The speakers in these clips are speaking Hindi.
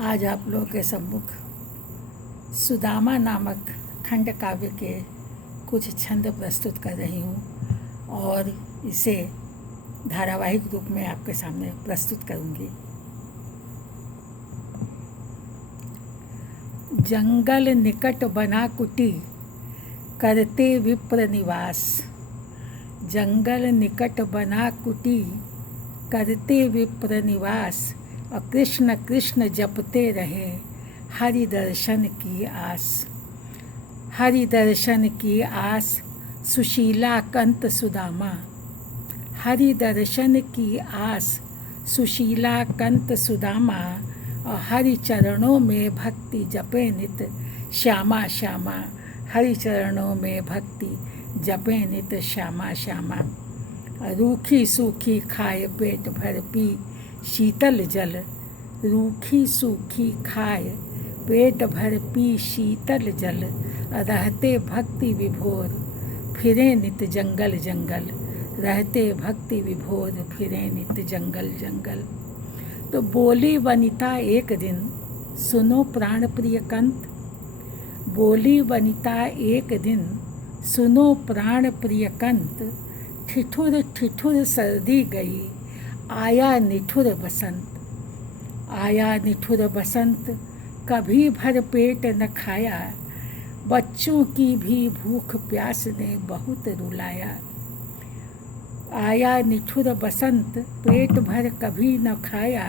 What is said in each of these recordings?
आज आप लोगों के सम्मुख सुदामा नामक खंड काव्य के कुछ छंद प्रस्तुत कर रही हूँ और इसे धारावाहिक रूप में आपके सामने प्रस्तुत करूँगी। जंगल निकट बना कुटी करते विप्र निवास। जंगल निकट बना कुटी करते विप्र निवास। और कृष्ण कृष्ण जपते रहे हरि दर्शन की आस। हरि दर्शन की आस सुशीला कंत सुदामा। हरि दर्शन की आस सुशीला कंत सुदामा। और हरि चरणों में भक्ति जपे नित श्यामा श्यामा। हरि चरणों में भक्ति जपे नित श्यामा श्यामा। रूखी सूखी खाए पेट भर पी शीतल जल। रूखी सूखी खाए पेट भर पी शीतल जल। रहते भक्ति विभोर फिरे नित जंगल जंगल। रहते भक्ति विभोर फिरे नित जंगल जंगल। तो बोली वनिता एक दिन सुनो प्राण प्रिय कंत। बोली वनिता एक दिन सुनो प्राण प्रिय कंत। ठिठुर ठिठुर सर्दी गई आया निठुर बसंत। आया निठुर बसंत कभी भर पेट न खाया। बच्चों की भी भूख प्यास ने बहुत रुलाया। आया निठुर बसंत पेट भर कभी न खाया।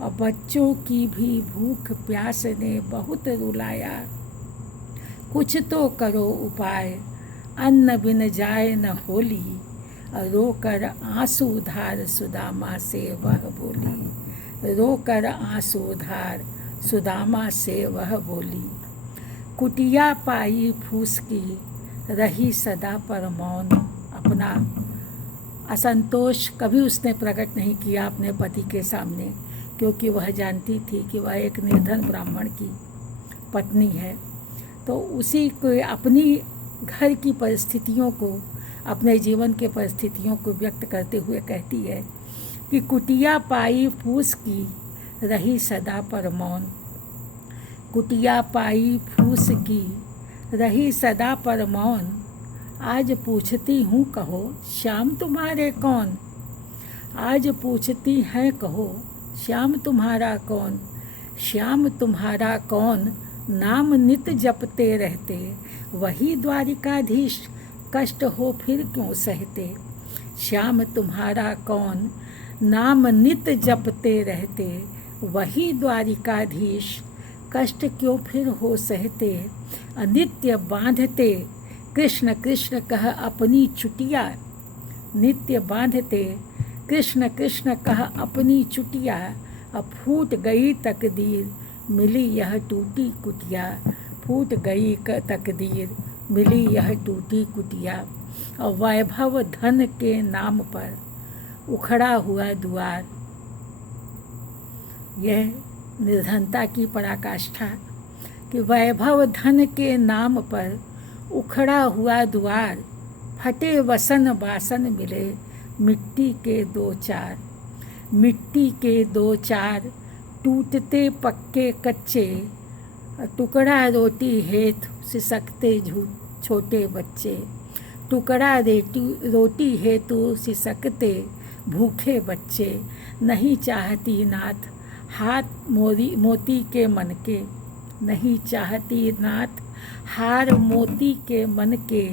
और बच्चों की भी भूख प्यास ने बहुत रुलाया। कुछ तो करो उपाय अन्न बिन जाए न होली। रोकर आंसू धार सुदामा से वह बोली। रोकर आंसू धार सुदामा से वह बोली। कुटिया पाई फूस की रही सदा पर मौन। अपना असंतोष कभी उसने प्रकट नहीं किया अपने पति के सामने, क्योंकि वह जानती थी कि वह एक निर्धन ब्राह्मण की पत्नी है। तो उसी को अपनी घर की परिस्थितियों को, अपने जीवन के परिस्थितियों को व्यक्त करते हुए कहती है कि कुटिया पाई फूस की रही सदा पर मौन। कुटिया पाई फूस की रही सदा पर मौन। आज पूछती हूँ कहो श्याम तुम्हारे कौन। आज पूछती हैं कहो श्याम तुम्हारा कौन। श्याम तुम्हारा कौन नाम नित जपते रहते। वही द्वारिकाधीश कष्ट हो फिर क्यों सहते। श्याम तुम्हारा कौन नाम नित जपते रहते। वही द्वारिकाधीश कष्ट क्यों फिर हो सहते। अनित्य बांधते कृष्ण कृष्ण कह अपनी चुटिया। नित्य बांधते कृष्ण कृष्ण कह अपनी चुटिया। अब फूट गई तकदीर मिली यह टूटी कुटिया। फूट गई तकदीर मिली यह टूटी कुटिया। और वैभव धन के नाम पर उखड़ा हुआ द्वार। यह निर्धनता की पराकाष्ठा कि वैभव धन के नाम पर उखड़ा हुआ द्वार। फटे वसन बासन मिले मिट्टी के दो चार। मिट्टी के दो चार टूटते पक्के कच्चे। टुकड़ा रोटी हेतु सिसकते छोटे बच्चे। टुकड़ा रोटी हेतु सिसकते भूखे बच्चे। नहीं चाहती नाथ हाथ मोती के मन के। नहीं चाहती नाथ हार मोती के मन के।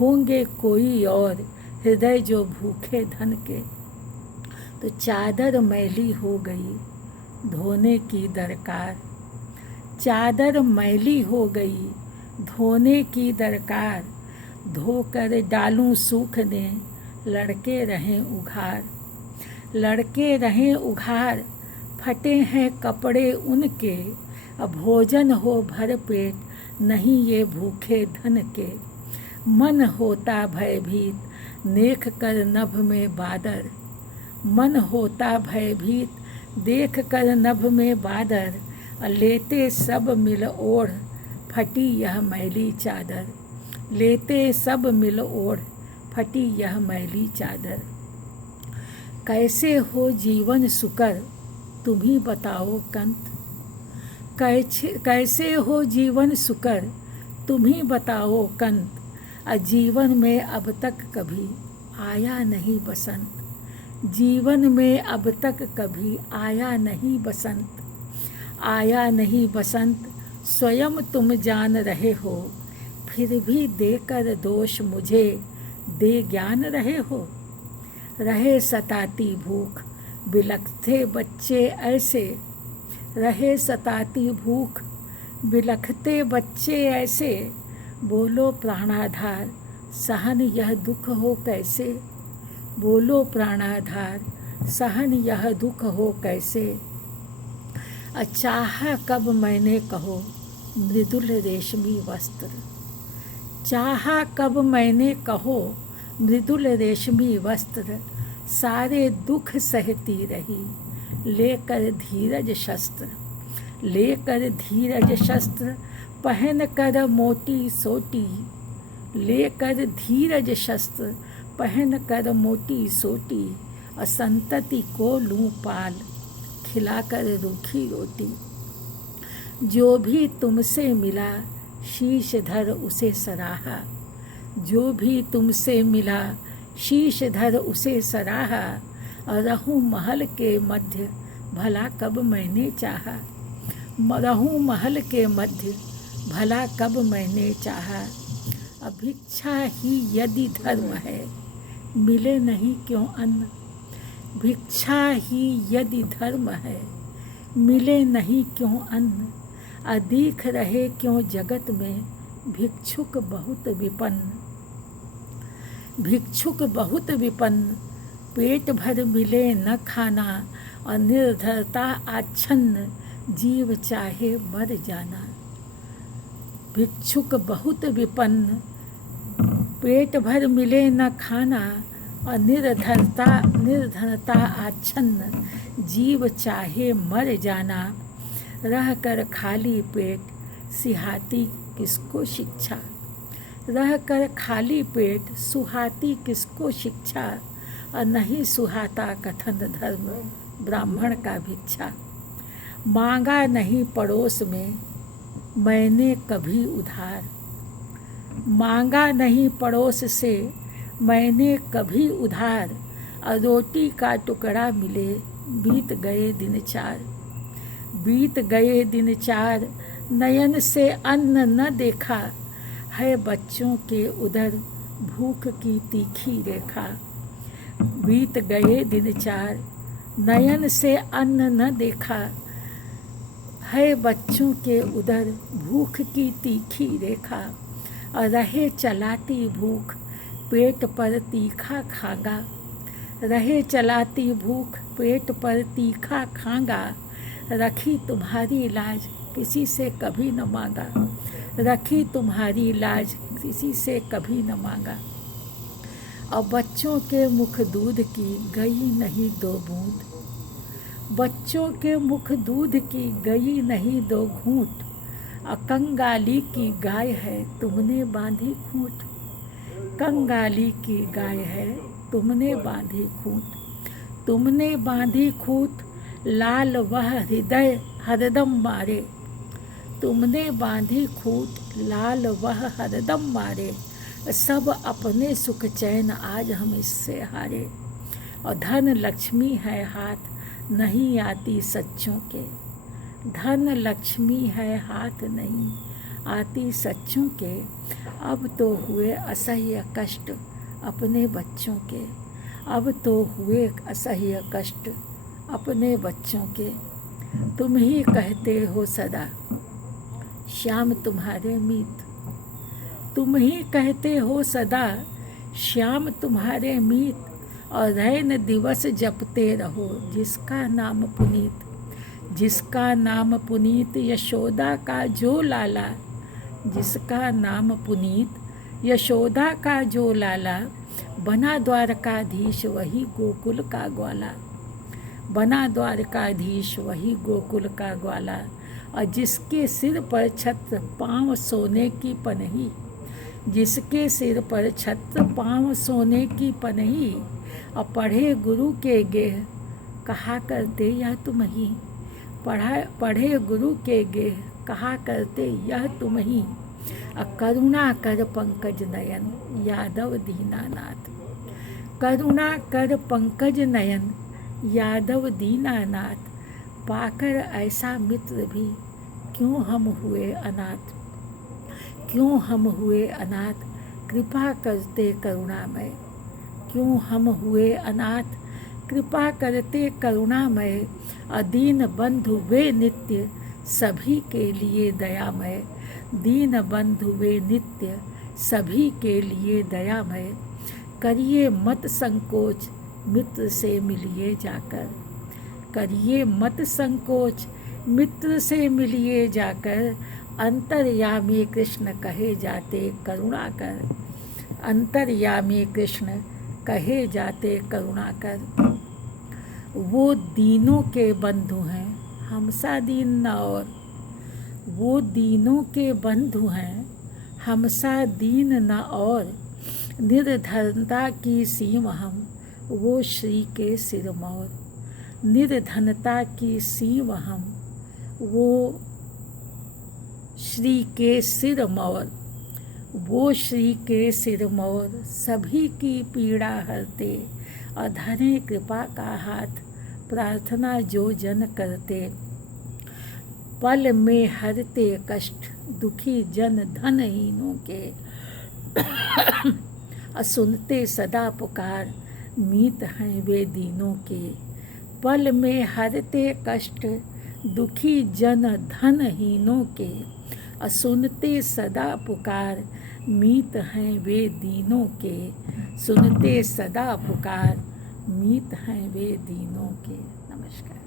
होंगे कोई और हृदय जो भूखे धन के। तो चादर मैली हो गई धोने की दरकार। चादर मैली हो गई धोने की दरकार। धोकर डालूं सूखने लड़के रहें उघार। लड़के रहें उघार फटे हैं कपड़े उनके। अब भोजन हो भर पेट नहीं ये भूखे धन के। मन होता भयभीत देख कर नभ में बादर। मन होता भयभीत देख कर नभ में बादर। लेते सब मिल ओढ़ फटी यह मैली चादर। लेते सब मिल ओढ़ फटी यह मैली चादर। कैसे हो जीवन सुकर तुम ही बताओ कंत। कैसे हो जीवन सुकर तुम ही बताओ कंत, जीवन में अब तक कभी आया नहीं बसंत। जीवन में अब तक कभी आया नहीं बसंत, आया नहीं बसंत। स्वयं तुम जान रहे हो, फिर भी देकर दोष मुझे दे ज्ञान रहे हो। रहे सताती भूख बिलखते बच्चे ऐसे, रहे सताती भूख बिलखते बच्चे ऐसे। बोलो प्राणाधार सहन यह दुख हो कैसे, बोलो प्राणाधार सहन यह दुख हो कैसे। चाहा कब मैंने कहो मृदुल रेशमी वस्त्र, चाहा कब मैंने कहो मृदुल रेशमी वस्त्र। सारे दुख सहती रही लेकर धीरज शस्त्र, लेकर धीरज शस्त्र। पहन कर मोटी सोटी, लेकर धीरज शस्त्र। पहन कर मोटी सोटी। असंतति को लूं पाल, खिलाकर रूखी रोटी। जो भी तुमसे मिला शीश धर उसे सराहा, जो भी तुमसे मिला शीश धर उसे सराहा। रहूं महल के मध्य भला कब मैंने चाहा, रहूं महल के मध्य भला कब मैंने चाहा। भिक्षा ही यदि धर्म है मिले नहीं क्यों अन्न, भिक्षा ही यदि धर्म है मिले नहीं क्यों अन्न। अधिक रहे क्यों जगत में भिक्षुक बहुत विपन्न, भिक्षुक बहुत विपन्न। पेट भर मिले न खाना और निर्धरता आच्छन्न, जीव चाहे मर जाना। भिक्षुक बहुत विपन्न, पेट भर मिले न खाना और निर्धनता आच्छन्न, जीव चाहे मर जाना। रह कर खाली पेट सिहाती किसको शिक्षा, रह कर खाली पेट सुहाती किसको शिक्षा। और नहीं सुहाता कथन धर्म ब्राह्मण का भिक्षा। मांगा नहीं पड़ोस में मैंने कभी उधार, मांगा नहीं पड़ोस से मैंने कभी उधार। और रोटी का टुकड़ा मिले बीत गए दिन चार, बीत गए दिन चार। नयन से अन्न न देखा है बच्चों के उधर भूख की तीखी रेखा। बीत गए दिन चार, नयन से अन्न न देखा है बच्चों के उधर भूख की तीखी रेखा। और रहे चलाती भूख पेट पर तीखा खागा, रहे चलाती भूख पेट पर तीखा खागा। रखी तुम्हारी लाज किसी से कभी न मांगा, रखी तुम्हारी लाज किसी से कभी न मांगा। और बच्चों के मुख दूध की गई नहीं दो बूंद, बच्चों के मुख दूध की गई नहीं दो घूंट। कंगाली की गाय है तुमने बांधी खूंट, कंगाली की गाय है तुमने बांधी खूंट। तुमने बांधी खूंट लाल वह हृदय हरदम मारे, तुमने बांधी खूंट लाल वह हरदम मारे। सब अपने सुख चैन आज हम इससे हारे। और धन लक्ष्मी है हाथ नहीं आती सच्चों के, धन लक्ष्मी है हाथ नहीं आती सच्चों के। अब तो हुए असह्य कष्ट अपने बच्चों के, अब तो हुए असह्य कष्ट अपने बच्चों के। तुम ही कहते हो सदा श्याम तुम्हारे मीत, तुम ही कहते हो सदा श्याम तुम्हारे मीत। और रैन दिवस जपते रहो जिसका नाम पुनीत, जिसका नाम पुनीत। यशोदा का जो लाला, जिसका नाम पुनीत यशोदा का जो लाला। बना द्वारकाधीश वही गोकुल का ग्वाला, बना द्वारकाधीश वही गोकुल का ग्वाला। और जिसके सिर पर छत्र पाँव सोने की पनही, जिसके सिर पर छत्र पाँव सोने की पनही। और पढ़े गुरु के गेह कहा करते या तुम ही, पढ़े गुरु के गेह, कहा करते यह तुम ही, करुणा कर पंकज नयन यादव दीनानाथ। करुणा कर पंकज नयन यादव दीनानाथ, पाकर ऐसा मित्र भी क्यों हम हुए अनाथ। क्यों हम हुए अनाथ, कृपा करते करुणामय। क्यों हम हुए अनाथ, कृपा करते करुणामय। अदीन बंधु वे नित्य सभी के लिए दयामय। दीन बंधु वे नित्य सभी के लिए दयामय। करिए मत संकोच मित्र से मिलिए जाकर। करिए मत संकोच मित्र से मिलिए जाकर। अंतर्यामी कृष्ण कहे जाते करुणा कर। अंतर्यामी कृष्ण कहे जाते करुणा कर। वो दीनों के बंधु हैं हमसा दीन न और। वो दीनों के बंधु हैं हमसा दीन न और। निर्धनता की सीमा हम वो श्री के सिरमौर। निर्धनता की सीमा हम वो श्री के सिरमौर। वो श्री के सिरमौर सभी की पीड़ा हरते। अधरे कृपा का हाथ प्रार्थना जो जन करते। पल में हरते कष्ट दुखी जन धनहीनों के। सुनते सदा पुकार मीत हैं वे दीनों के। पल में हरते कष्ट दुखी जन धनहीनों के। सुनते सदा पुकार मीत हैं वे दीनों के। सुनते सदा पुकार मीत हैं वे दीनों के। नमस्कार।